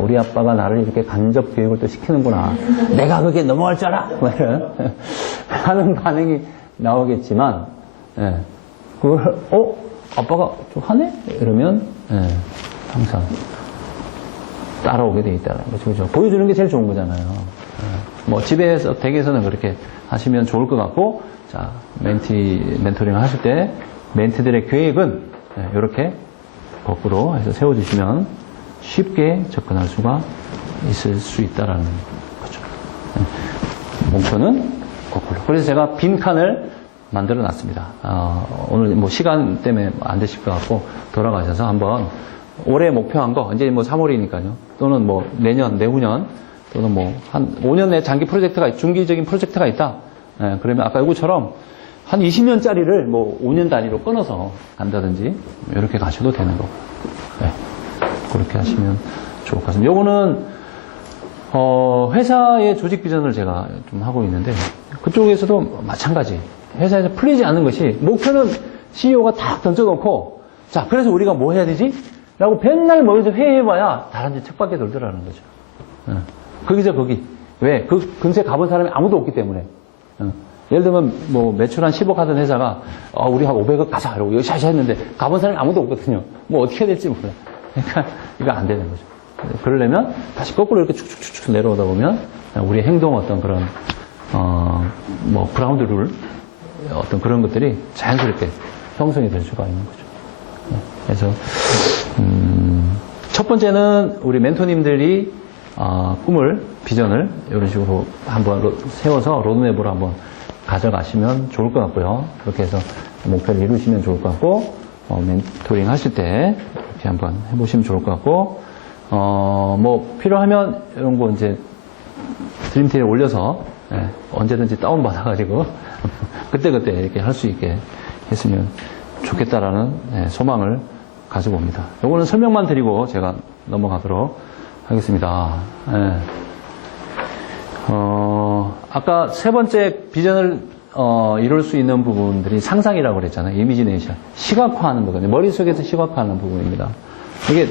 우리 아빠가 나를 이렇게 간접 교육을 또 시키는구나. 내가 그게 넘어갈 줄 알아? 이런 하는 반응이 나오겠지만 그걸 아빠가 좀 하네? 이러면 항상 따라오게 돼 있다는 거죠. 그죠? 보여주는 게 제일 좋은 거잖아요. 뭐 집에서 댁에서는 그렇게 하시면 좋을 것 같고 자, 멘토링을 하실 때 멘티들의 계획은 이렇게 거꾸로 해서 세워주시면 쉽게 접근할 수가 있을 수 있다라는 거죠. 목표는 거꾸로. 그래서 제가 빈 칸을 만들어 놨습니다. 오늘 뭐 시간 때문에 안 되실 것 같고 돌아가셔서 한번 올해 목표한 거 이제 뭐 3월이니까요. 또는 뭐 내년, 내후년 또는 뭐 한 5년 내 장기 프로젝트가 중기적인 프로젝트가 있다. 그러면 아까 이거처럼 한 20년짜리를 뭐 5년 단위로 끊어서 간다든지 이렇게 가셔도 되는 거고. 그렇게 하시면 좋을 것 같습니다. 요거는 회사의 조직 비전을 제가 좀 하고 있는데 그쪽에서도 마찬가지. 회사에서 풀리지 않는 것이 목표는 CEO가 딱 던져놓고 자 그래서 우리가 뭐 해야 되지? 라고 맨날 모여서 회의해봐야 다른지 책밖에 돌더라는 거죠. 거기서 거기. 왜? 그 근처에 가본 사람이 아무도 없기 때문에. 예를 들면 뭐 매출 한 10억 하던 회사가 우리 한 500억 가자 이러고 여샤샤 했는데 가본 사람이 아무도 없거든요. 뭐 어떻게 해야 될지 몰라요. 그러니까 이거 안 되는 거죠. 그러려면 다시 거꾸로 이렇게 축축축축 내려오다 보면 우리의 행동 어떤 그런 뭐 그라운드 룰 어떤 그런 것들이 자연스럽게 형성이 될 수가 있는 거죠. 그래서 첫 번째는 우리 멘토님들이 꿈을 비전을 이런 식으로 한번 세워서 로드맵으로 한번 가져가시면 좋을 것 같고요. 그렇게 해서 목표를 이루시면 좋을 것 같고 멘토링 하실 때 이렇게 한번 해보시면 좋을 것 같고 뭐 필요하면 이런 거 이제 드림팀에 올려서 언제든지 다운받아가지고 그때그때 이렇게 할 수 있게 했으면 좋겠다라는 소망을 가지고 옵니다. 요거는 설명만 드리고 제가 넘어가도록 하겠습니다. 아까 세 번째 비전을 이룰 수 있는 부분들이 상상이라고 그랬잖아요. 이미지네이션. 시각화하는 거거든요. 머릿속에서 시각화하는 부분입니다. 이게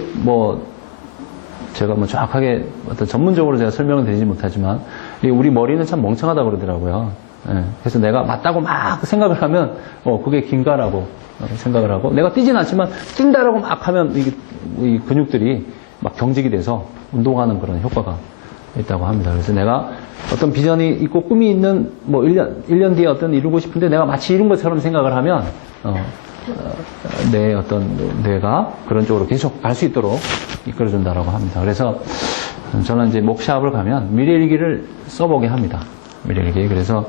제가 정확하게 어떤 전문적으로 제가 설명을 드리지 못하지만, 우리 머리는 참 멍청하다고 그러더라고요. 그래서 내가 맞다고 막 생각을 하면, 그게 긴가라고 생각을 하고, 내가 뛰진 않지만, 뛴다라고 막 하면, 이 근육들이 막 경직이 돼서 운동하는 그런 효과가 있다고 합니다. 그래서 내가 어떤 비전이 있고 꿈이 있는 1년 뒤에 어떤 이루고 싶은데 내가 마치 이룬 것처럼 생각을 하면 내 어떤 뇌가 그런 쪽으로 계속 갈 수 있도록 이끌어준다라고 합니다. 그래서 저는 이제 목샵을 가면 미래일기를 써보게 합니다. 미래일기. 그래서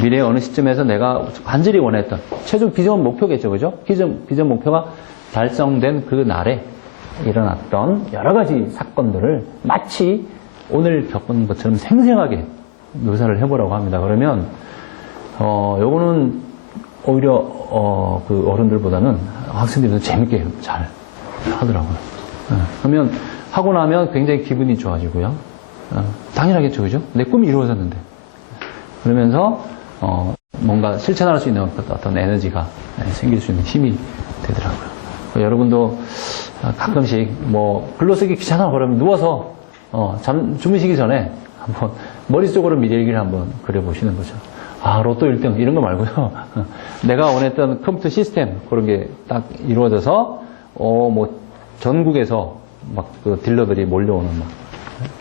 미래의 어느 시점에서 내가 간절히 원했던 최종 비전 목표겠죠, 그죠? 비전 목표가 달성된 그 날에 일어났던 여러 가지 사건들을 마치 오늘 겪은 것처럼 생생하게 묘사를 해보라고 합니다. 그러면 요거는 오히려 그 어른들보다는 학생들이 더 재밌게 잘 하더라고요. 그러면 하고 나면 굉장히 기분이 좋아지고요. 당연하겠죠, 그죠? 내 꿈이 이루어졌는데. 그러면서 뭔가 실천할 수 있는 어떤 에너지가 생길 수 있는 힘이 되더라고요. 여러분도 가끔씩 글로쓰기 귀찮아 그러면 누워서 주무시기 전에 한번 머릿속으로 미래일기를 한번 그려보시는 거죠. 로또 1등 이런 거 말고요. 내가 원했던 컴퓨터 시스템 그런 게 딱 이루어져서 전국에서 막 그 딜러들이 몰려오는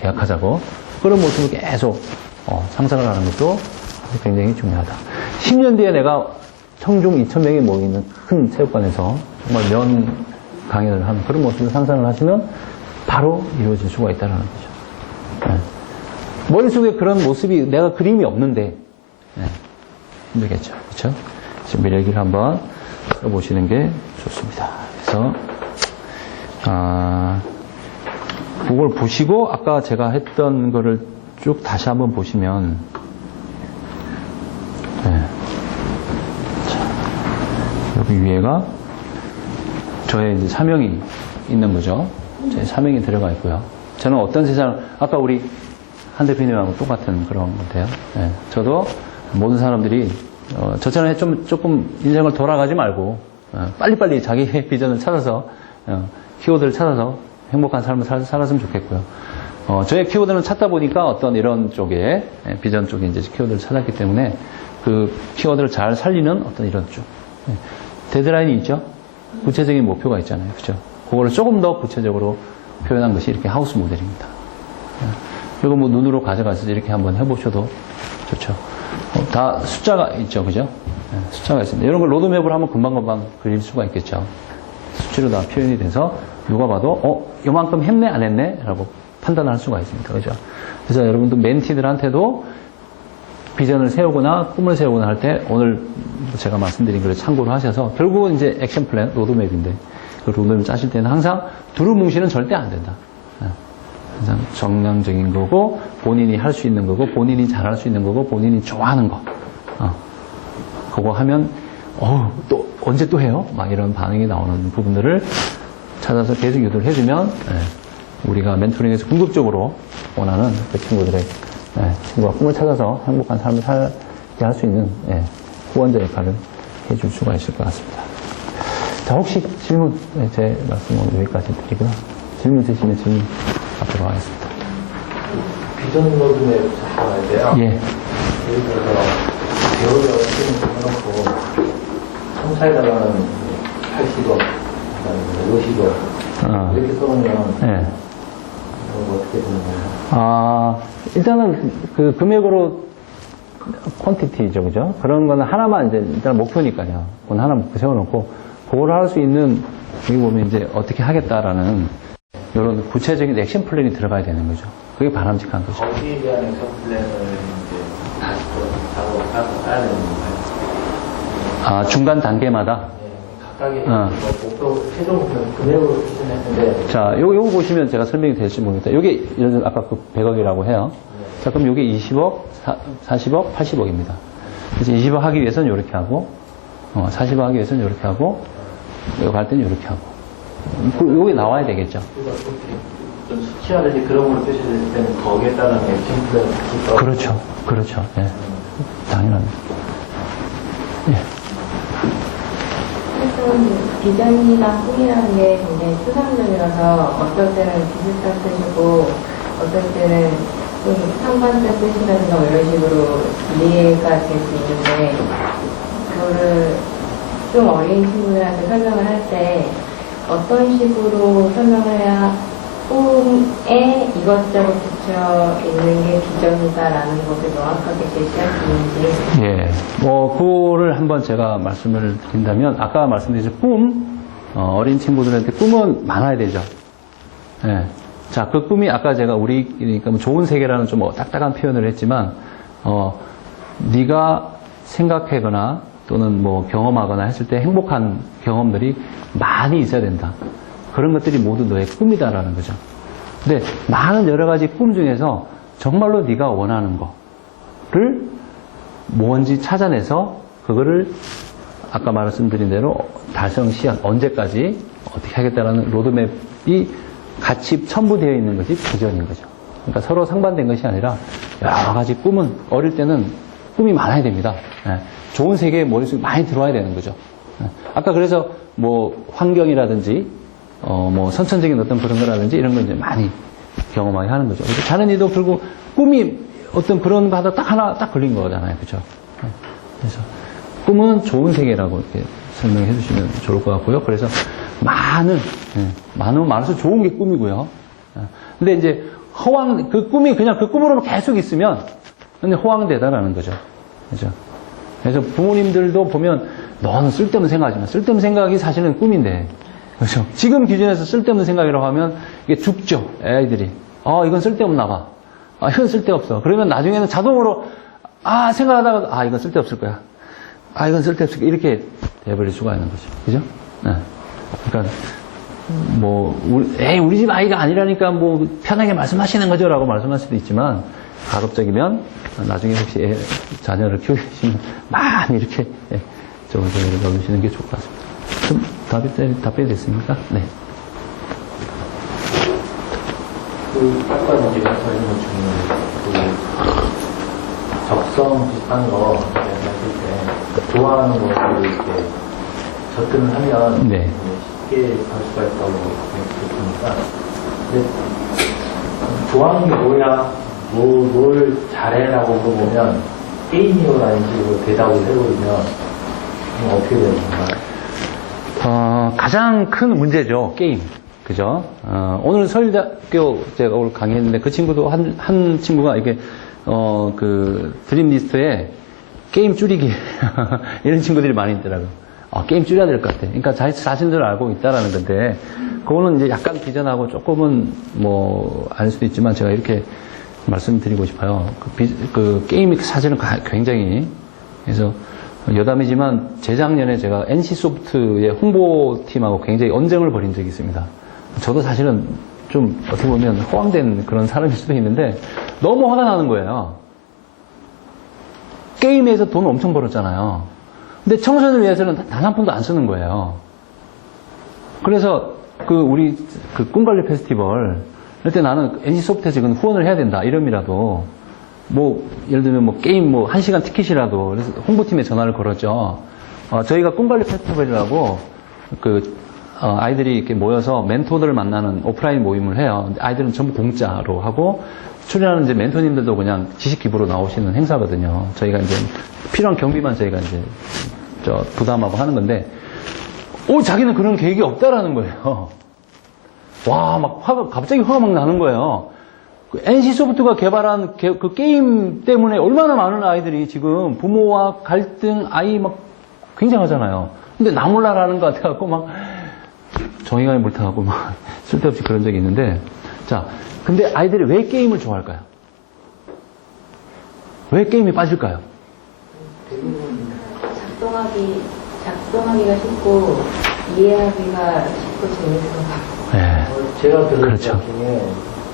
계약하자고 그런 모습을 계속 상상을 하는 것도 굉장히 중요하다. 10년 뒤에 내가 청중 2,000명이 모이는 큰 체육관에서 정말 면 강연을 하는 그런 모습을 상상을 하시면 바로 이루어질 수가 있다는 거죠. 머릿속에 그런 모습이 내가 그림이 없는데 힘들겠죠. 그렇죠? 지금 미래일기를 한번 써보시는 게 좋습니다. 그래서 그걸 보시고 아까 제가 했던 거를 쭉 다시 한번 보시면 여기 위에가 저의 이제 사명이 있는 거죠. 제 사명이 들어가 있고요. 저는 어떤 세상을, 아까 우리 한 대표님하고 똑같은 그런 건데요. 저도 모든 사람들이, 저처럼 조금 인생을 돌아가지 말고, 빨리빨리 자기의 비전을 찾아서, 키워드를 찾아서 행복한 삶을 살았으면 좋겠고요. 저의 키워드는 찾다 보니까 어떤 이런 쪽에, 비전 쪽에 이제 키워드를 찾았기 때문에 그 키워드를 잘 살리는 어떤 이런 쪽. 데드라인이 있죠? 구체적인 목표가 있잖아요. 그죠? 그거를 조금 더 구체적으로 표현한 것이 이렇게 하우스 모델입니다. 그리고 눈으로 가져가서 이렇게 한번 해보셔도 좋죠. 다 숫자가 있죠. 그죠? 숫자가 있습니다. 이런 걸 로드맵을 하면 금방금방 그릴 수가 있겠죠. 수치로 다 표현이 돼서 누가 봐도, 요만큼 했네, 안 했네? 라고 판단할 수가 있습니다. 그죠? 그래서 여러분도 멘티들한테도 비전을 세우거나 꿈을 세우거나 할 때 오늘 제가 말씀드린 걸 참고로 하셔서 결국은 이제 액션 플랜, 로드맵인데 그 로드맵을 짜실 때는 항상 두루뭉실은 절대 안 된다. 항상 정량적인 거고 본인이 할 수 있는 거고 본인이 잘할 수 있는 거고 본인이 좋아하는 거. 그거 하면 또 언제 또 해요? 막 이런 반응이 나오는 부분들을 찾아서 계속 유도를 해주면 우리가 멘토링에서 궁극적으로 원하는 그 친구들의 친구가 꿈을 찾아서 행복한 삶을 살게 할 수 있는 후원자 역할을 해줄 수가 있을 것 같습니다. 자, 혹시 질문, 제 말씀은 여기까지 드리고요. 질문 있으시면 질문 받도록 하겠습니다. 비전 로드맵 작성할 때요. 예. 예를 들어서 배우를 어떻게 해놓고 청사에다가는 80억, 50억 이렇게 써놓으면 예. 어떻게 되는 거예요? 일단은 그 금액으로 퀀티티죠, 그죠? 그런 거는 하나만 이제 일단 목표니까요. 그건 하나 목표 세워놓고 그걸 할 수 있는 여기 보면 이제 어떻게 하겠다라는 이런 구체적인 액션 플랜이 들어가야 되는 거죠. 그게 바람직한 거죠. 거기에 대한 액션 플랜을 이제 다시 또 작업을 짜야 되는 건가요? 중간 단계마다. 네, 각각의 목표, 최종 목표 금액으로 표시했는데. 자, 요거 보시면 제가 설명이 될지 모르겠다. 요게, 예를 들어 아까 그 100억이라고 해요. 자, 그럼 요게 20억, 40억, 80억입니다. 그래서 20억 하기 위해서는 요렇게 하고, 40억 하기 위해서는 요렇게 하고, 요거 할 때는 요렇게 하고. 요게 나와야 되겠죠. 좀 수치화되지 그런 걸 표시했을 때는 거기에 따른 액션 플랜을 같이 써. 그렇죠. 그렇죠. 예. 당연합니다. 예. 비전이랑 꿈이라는 게 굉장히 추상적이라서 어떨 때는 비슷한 뜻이고 어떨 때는 좀 상반된 뜻이라든가 뭐 이런 식으로 이해가 될 수 있는데 그거를 좀 어린 친구들한테 설명을 할 때 어떤 식으로 설명을 해야 꿈에 이것저것 붙여 있는 게 비전이다라는 것을 명확하게 제시할 수 있는지. 예. 그거를 한번 제가 말씀을 드린다면, 아까 말씀드린 꿈, 어린 친구들한테 꿈은 많아야 되죠. 예. 자, 그 꿈이 아까 제가 그러니까 뭐 좋은 세계라는 좀 딱딱한 표현을 했지만, 네가 생각하거나 또는 뭐 경험하거나 했을 때 행복한 경험들이 많이 있어야 된다. 그런 것들이 모두 너의 꿈이다라는 거죠. 근데 많은 여러 가지 꿈 중에서 정말로 네가 원하는 거를 뭔지 찾아내서 그거를 아까 말씀드린 대로 달성 시한 언제까지 어떻게 하겠다라는 로드맵이 같이 첨부되어 있는 것이 비전인 거죠. 그러니까 서로 상반된 것이 아니라 여러 가지 꿈은 어릴 때는 꿈이 많아야 됩니다. 예. 좋은 세계에 머릿속에 많이 들어와야 되는 거죠. 예. 아까 그래서 뭐 환경이라든지 뭐 선천적인 어떤 그런 거라든지 이런 걸 이제 많이 경험하게 하는 거죠. 그래서 자연이도 결국 꿈이 어떤 그런 거 하다 딱 하나 딱 걸린 거잖아요. 그죠? 그래서 꿈은 좋은 세계라고 이렇게 설명해 주시면 좋을 것 같고요. 그래서 많으면 많아서 좋은 게 꿈이고요. 근데 이제 그 꿈이 그냥 그 꿈으로만 계속 있으면 근데 허황되다라는 거죠. 그죠? 그래서 부모님들도 보면 너는 쓸데없는 생각하지 마. 쓸데없는 생각이 사실은 꿈인데. 그렇죠. 지금 기준에서 쓸데없는 생각이라고 하면 이게 죽죠. 애들이. 이건 쓸데없나 봐. 이건 쓸데없어. 그러면 나중에는 자동으로 생각하다가 이건 쓸데없을 거야. 이건 쓸데없을 거야. 이렇게 돼버릴 수가 있는 거죠. 그죠? 네. 그러니까 뭐 우리 집 아이가 아니라니까 뭐 편하게 말씀하시는 거죠 라고 말씀할 수도 있지만 가급적이면 나중에 혹시 자녀를 키우시면 많이 이렇게 좋은 생각을 넣으시는 게 좋을 것 같습니다. 좀 답변이 됐습니까? 네. 아까 이제 말씀하신 것 중에 적성 비슷한 거 말씀하실 때 좋아하는 거를 이렇게 접근을 하면 네. 쉽게 할 수가 있다고 생각했으니까 근데 좋아하는 게 뭐야? 뭘 잘해라고 물어보면 게임이요라는 식으로 대답을 해버리면 어떻게 되는 건가요? 가장 큰 문제죠. 게임. 그죠? 오늘 서울대학교 제가 오늘 강의했는데 그 친구도 한 친구가 이게 그 드림 리스트에 게임 줄이기 이런 친구들이 많이 있더라고요. 게임 줄여야 될 것 같아. 그러니까 자신들 알고 있다라는 건데 그거는 이제 약간 비전하고 조금은 뭐 아닐 수도 있지만 제가 이렇게 말씀드리고 싶어요. 그 게임이 사실은 굉장히 그래서 여담이지만 재작년에 제가 NC소프트의 홍보팀하고 굉장히 언쟁을 벌인 적이 있습니다. 저도 사실은 좀 어떻게 보면 허황된 그런 사람일 수도 있는데 너무 화가 나는 거예요. 게임에서 돈 엄청 벌었잖아요. 근데 청소년을 위해서는 단 한 푼도 안 쓰는 거예요. 그래서 우리 꿈관리 페스티벌 그때 나는 NC소프트에서 이건 후원을 해야 된다 이름이라도 뭐 예를 들면 뭐 게임 뭐 1시간 티켓이라도 그래서 홍보팀에 전화를 걸었죠. 저희가 꿈관리 페스티벌이라고 아이들이 이렇게 모여서 멘토들을 만나는 오프라인 모임을 해요. 아이들은 전부 공짜로 하고 출연하는 이제 멘토님들도 그냥 지식 기부로 나오시는 행사거든요. 저희가 이제 필요한 경비만 저희가 이제 부담하고 하는 건데 자기는 그런 계획이 없다라는 거예요. 와, 갑자기 화가 막 나는 거예요. NC소프트가 개발한 그 게임 때문에 얼마나 많은 아이들이 지금 부모와 갈등, 아이 막 굉장하잖아요. 근데 나 몰라라는 것 같아갖고 막 정의감에 물타갖고 막 쓸데없이 그런 적이 있는데 자, 근데 아이들이 왜 게임을 좋아할까요? 왜 게임에 빠질까요? 작동하기가 쉽고 이해하기가 쉽고 재밌어서. 예. 제가 들은 그렇죠. 것 중에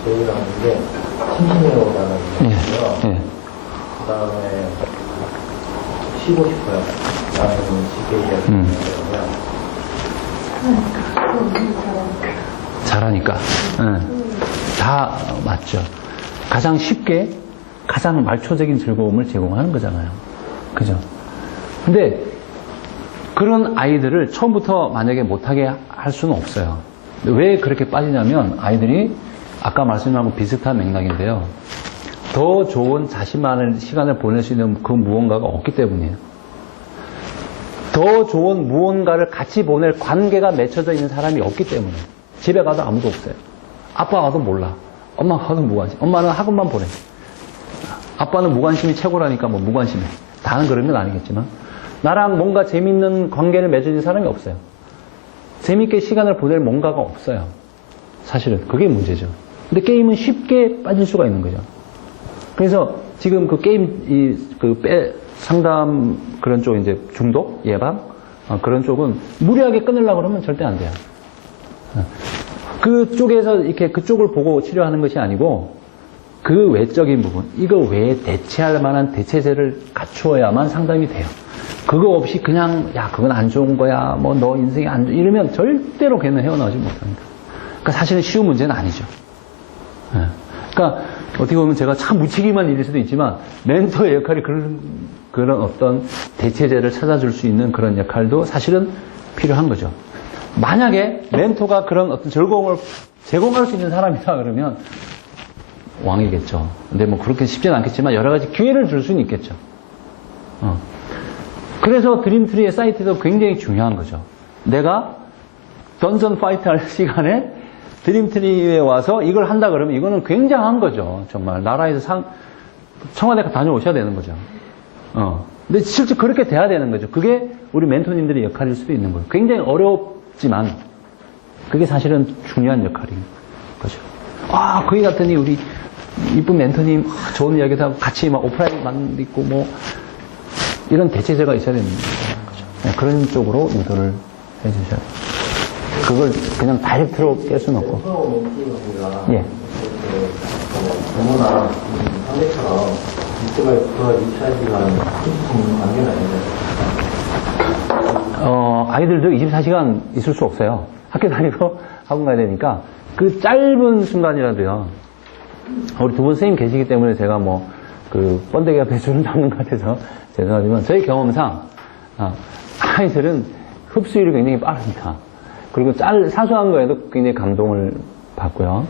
제일 나은 게 심심해요라는 예. 거고요. 예. 그 다음에 쉬고 싶어요. 라는 쉽게 얘기하는 거고요. 잘하니까. 예. 다 맞죠. 가장 쉽게, 가장 말초적인 즐거움을 제공하는 거잖아요. 그죠? 근데 그런 아이들을 처음부터 만약에 못하게 할 수는 없어요. 왜 그렇게 빠지냐면 아이들이 아까 말씀하고 비슷한 맥락인데요. 더 좋은 자신만의 시간을 보낼 수 있는 그 무언가가 없기 때문이에요. 더 좋은 무언가를 같이 보낼 관계가 맺혀져 있는 사람이 없기 때문에. 집에 가도 아무도 없어요. 아빠가 가도 몰라. 엄마가 가도 무관심. 엄마는 학원만 보내. 아빠는 무관심이 최고라니까 뭐 무관심해. 다는 그런 건 아니겠지만 나랑 뭔가 재밌는 관계를 맺어진 사람이 없어요. 재밌게 시간을 보낼 뭔가가 없어요. 사실은 그게 문제죠. 근데 게임은 쉽게 빠질 수가 있는 거죠. 그래서 지금 그 게임 상담 그런 쪽 이제 중독 예방 그런 쪽은 무리하게 끊으려고 그러면 절대 안 돼요. 그쪽에서 이렇게 그쪽을 보고 치료하는 것이 아니고 그 외적인 부분, 이거 외에 대체할 만한 대체제를 갖추어야만 상담이 돼요. 그거 없이 그냥 야 그건 안 좋은 거야, 뭐 너 인생이 안 좋아 이러면 절대로 걔는 헤어나오지 못합니다. 그러니까 사실은 쉬운 문제는 아니죠. 그러니까 어떻게 보면 제가 참 무책임한 일일 수도 있지만 멘토의 역할이 그런 어떤 대체제를 찾아줄 수 있는 그런 역할도 사실은 필요한 거죠. 만약에 멘토가 그런 어떤 즐거움을 제공할 수 있는 사람이다 그러면 왕이겠죠. 근데 뭐 그렇게 쉽지는 않겠지만 여러 가지 기회를 줄 수는 있겠죠. 그래서 드림트리의 사이트도 굉장히 중요한 거죠. 내가 던전 파이트 할 시간에 드림트리에 와서 이걸 한다 그러면 이거는 굉장한 거죠. 정말 나라에서 청와대 다녀오셔야 되는 거죠. 근데 실제 그렇게 돼야 되는 거죠. 그게 우리 멘토님들의 역할일 수도 있는 거예요. 굉장히 어렵지만 그게 사실은 중요한 역할인 거죠. 거기 갔더니 우리 이쁜 멘토님 좋은 이야기도 하고 같이 막 오프라인 있고 뭐 이런 대체제가 있어야 되는 거죠. 네, 그런 쪽으로 유도를 해주셔야 돼요. 그걸 그냥 다이렉트로 깰 수는 없고. 서로 멘티가 예. 부모나 상대처럼 이때가 그와 유치하지가 있는 관계가 아니잖아요. 아이들도 24시간 있을 수 없어요. 학교 다니고 학원 가야 되니까 그 짧은 순간이라도요. 우리 두 분 선생님 계시기 때문에 제가 뭐 그 번데기 앞에 줄을 잡는 것 같아서 죄송하지만 저희 경험상 아이들은 흡수율이 굉장히 빠릅니다. 그리고 사소한 거에도 굉장히 감동을 받고요.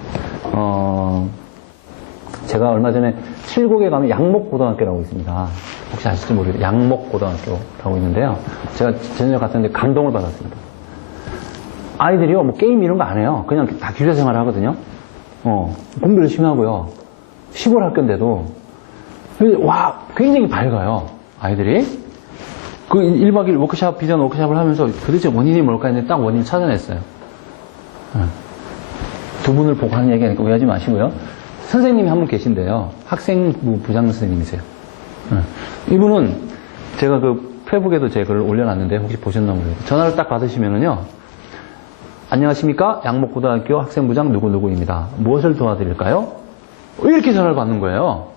제가 얼마 전에 칠곡에 가면 양목고등학교라고 있습니다. 혹시 아실지 모르겠어요. 양목고등학교라고 있는데요. 제가 저녁 갔었는데 감동을 받았습니다. 아이들이요, 뭐 게임 이런 거 안 해요. 그냥 다 교사 생활을 하거든요. 공부 열심히 하고요. 시골 학교인데도 와, 굉장히 밝아요. 아이들이. 그 1박 2일 워크샵, 비전 워크샵을 하면서 도대체 원인이 뭘까 했는데 딱 원인을 찾아냈어요. 두 분을 보고 하는 얘기하니까 오해하지 마시고요. 선생님이 한 분 계신데요. 학생부 부장 선생님이세요. 이분은 제가 그 페북에도 제 글을 올려놨는데 혹시 보셨나 모르겠어요. 전화를 딱 받으시면은요. 안녕하십니까? 양목고등학교 학생부장 누구누구입니다. 무엇을 도와드릴까요? 이렇게 전화를 받는 거예요.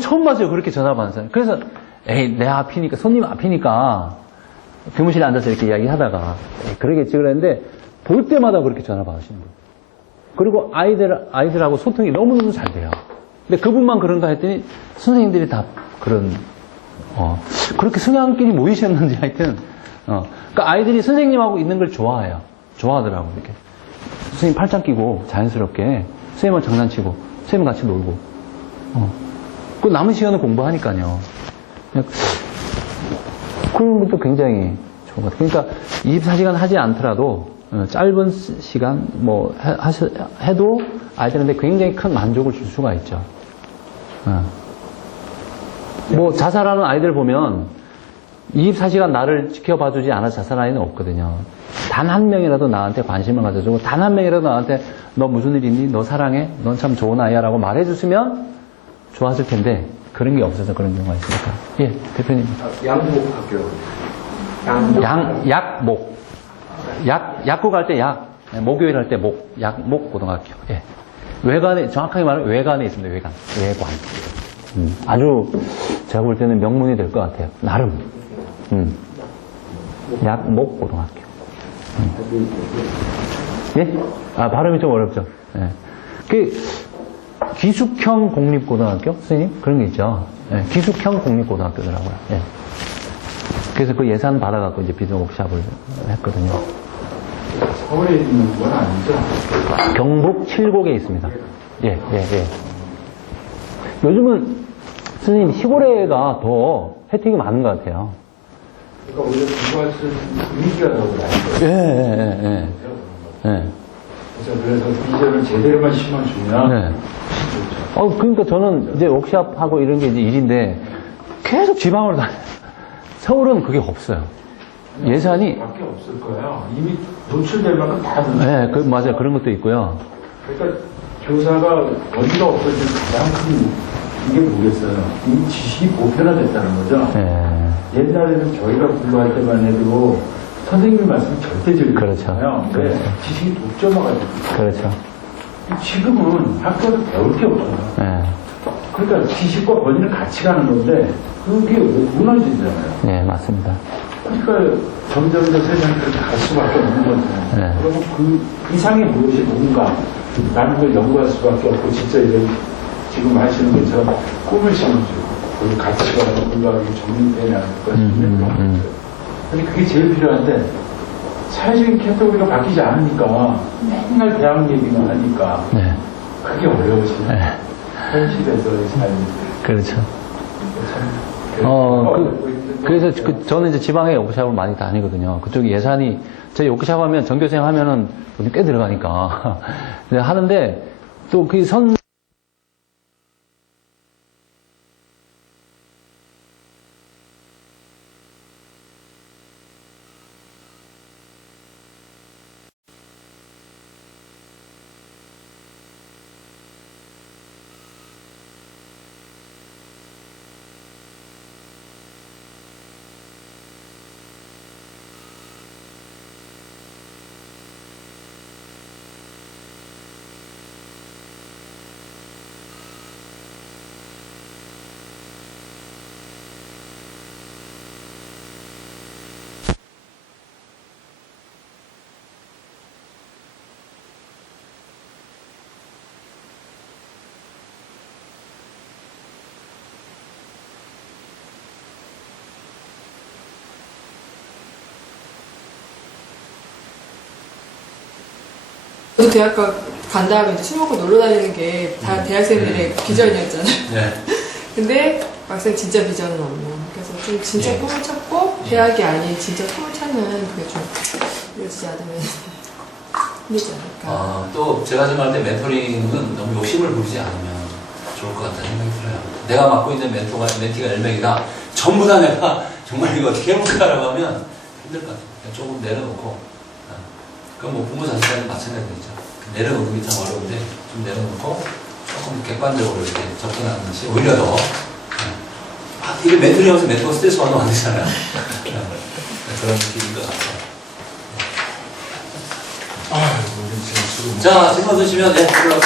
처음 봤어요. 그렇게 전화 받는 사람. 그래서 내 앞이니까, 손님 앞이니까 교무실에 앉아서 이렇게 이야기하다가 그러겠지 그랬는데 볼 때마다 그렇게 전화 받으시는 거예요. 그리고 아이들하고 소통이 너무너무 잘 돼요. 근데 그분만 그런가 했더니 선생님들이 다 그렇게 성향끼리 모이셨는지 하여튼 그러니까 아이들이 선생님하고 있는 걸 좋아해요. 좋아하더라고요. 이렇게 선생님 팔짱 끼고 자연스럽게 선생님하고 장난치고 선생님 같이 놀고 그 남은 시간은 공부하니까요. 그런 것도 굉장히 좋은 것 같아요. 그러니까 24시간 하지 않더라도 짧은 시간 뭐 해도 아이들한테 굉장히 큰 만족을 줄 수가 있죠. 뭐 자살하는 아이들 보면 24시간 나를 지켜봐주지 않아서 자살한 아이는 없거든요. 단 한 명이라도 나한테 관심을 가져주고 단 한 명이라도 나한테 너 무슨 일 있니? 너 사랑해? 넌 참 좋은 아이야 라고 말해줬으면 좋았을 텐데 그런 게 없어서 그런 경우가 있으니까. 예, 대표님. 양목학교. 약목. 약국 할 때 약, 목요일 할 때 목, 약목 고등학교. 예. 외관에, 정확하게 말하면 외관에 있습니다, 외관. 아주, 제가 볼 때는 명문이 될 것 같아요. 나름. 약목 고등학교. 예? 발음이 좀 어렵죠. 예. 기숙형 공립고등학교? 선생님? 그런 게 있죠. 예. 기숙형 공립고등학교더라고요. 예. 그래서 그 예산 받아갖고 이제 비즈워크샵을 했거든요. 서울에 있는 건 아니죠? 경북 칠곡에 있습니다. 예. 요즘은 선생님 시골에가 더 혜택이 많은 것 같아요. 그러니까 오히려 공부할 수 있는 분위기가 더 나아요. 예. 그래서 비전을 제대로만 심어주면 네. 그러니까 저는 이제 워크샵하고 이런 게 이제 일인데 계속 지방으로 다녀요. 서울은 그게 없어요. 예산이. 밖에 없을 거예요. 이미 노출될 만큼 다 네, 맞아요. 그런 것도 있고요. 그러니까 교사가 어디가 없어지는 가장 큰 이게 뭐겠어요? 이 지식이 보편화됐다는 거죠. 네. 옛날에는 저희가 공부할 때만 해도 선생님 말씀 절대 들리잖아요. 그렇죠. 근데 그렇죠. 지식이 독점화가지고. 그렇죠. 지금은 학교에서 배울 게 없잖아요. 네. 그러니까 지식과 권위를 같이 가는 건데 그게 무너지잖아요. 네, 맞습니다. 그러니까 점점 더 세상이 그렇게 갈 수밖에 없는 거잖아요. 네. 그러면 그 이상의 무엇이 뭔가 라는 걸 연구할 수밖에 없고 진짜 이런 지금 하시는 것처럼 꿈을 심어주고 거기 가치관을 올라가고 정립되냐 할까 싶은 근데 그게 제일 필요한데 사회적인 캐터고리가 바뀌지 않으니까 맨날 대학 얘기만 하니까 네. 그게 어려우시네. 네. 현실에서의 삶이. 그렇죠. 참 그래서 저는 이제 지방에 워크샵을 많이 다니거든요. 그쪽이 예산이, 저희 워크샵 하면, 전교생 하면은 돈이 꽤 들어가니까. 근데 하는데, 또 그 저도 대학가 간 다음에 이제 술 먹고 놀러 다니는 게 다 대학생들의 비전이었잖아요. 네. 근데 막상 진짜 비전은 없네요. 그래서 좀 진짜 예. 꿈을 찾고 대학이 아닌 진짜 꿈을 찾는 그게 좀 이루어지지 않으면 힘들지 않을까. 또 제가 생각할 때 멘토링은 너무 욕심을 부리지 않으면 좋을 것 같다는 생각이 들어요. 내가 맡고 있는 멘티가 10명이다. 전부 다 내가 정말 이거 어떻게 해볼까라고 하면 힘들 것 같아요. 그냥 조금 내려놓고, 그건 뭐 부모 자식과는 마찬가지죠. 내려놓는 게 참 어려운데 좀 내려놓고 조금 객관적으로 이렇게 접근하는 것이 오히려 더 이게 멘토링 하면서 멘토가 스트레스 받으면 안 되잖아요. 그런 느낌인 것 같아요. 자, 질문 주시면, 네, 감사합니다.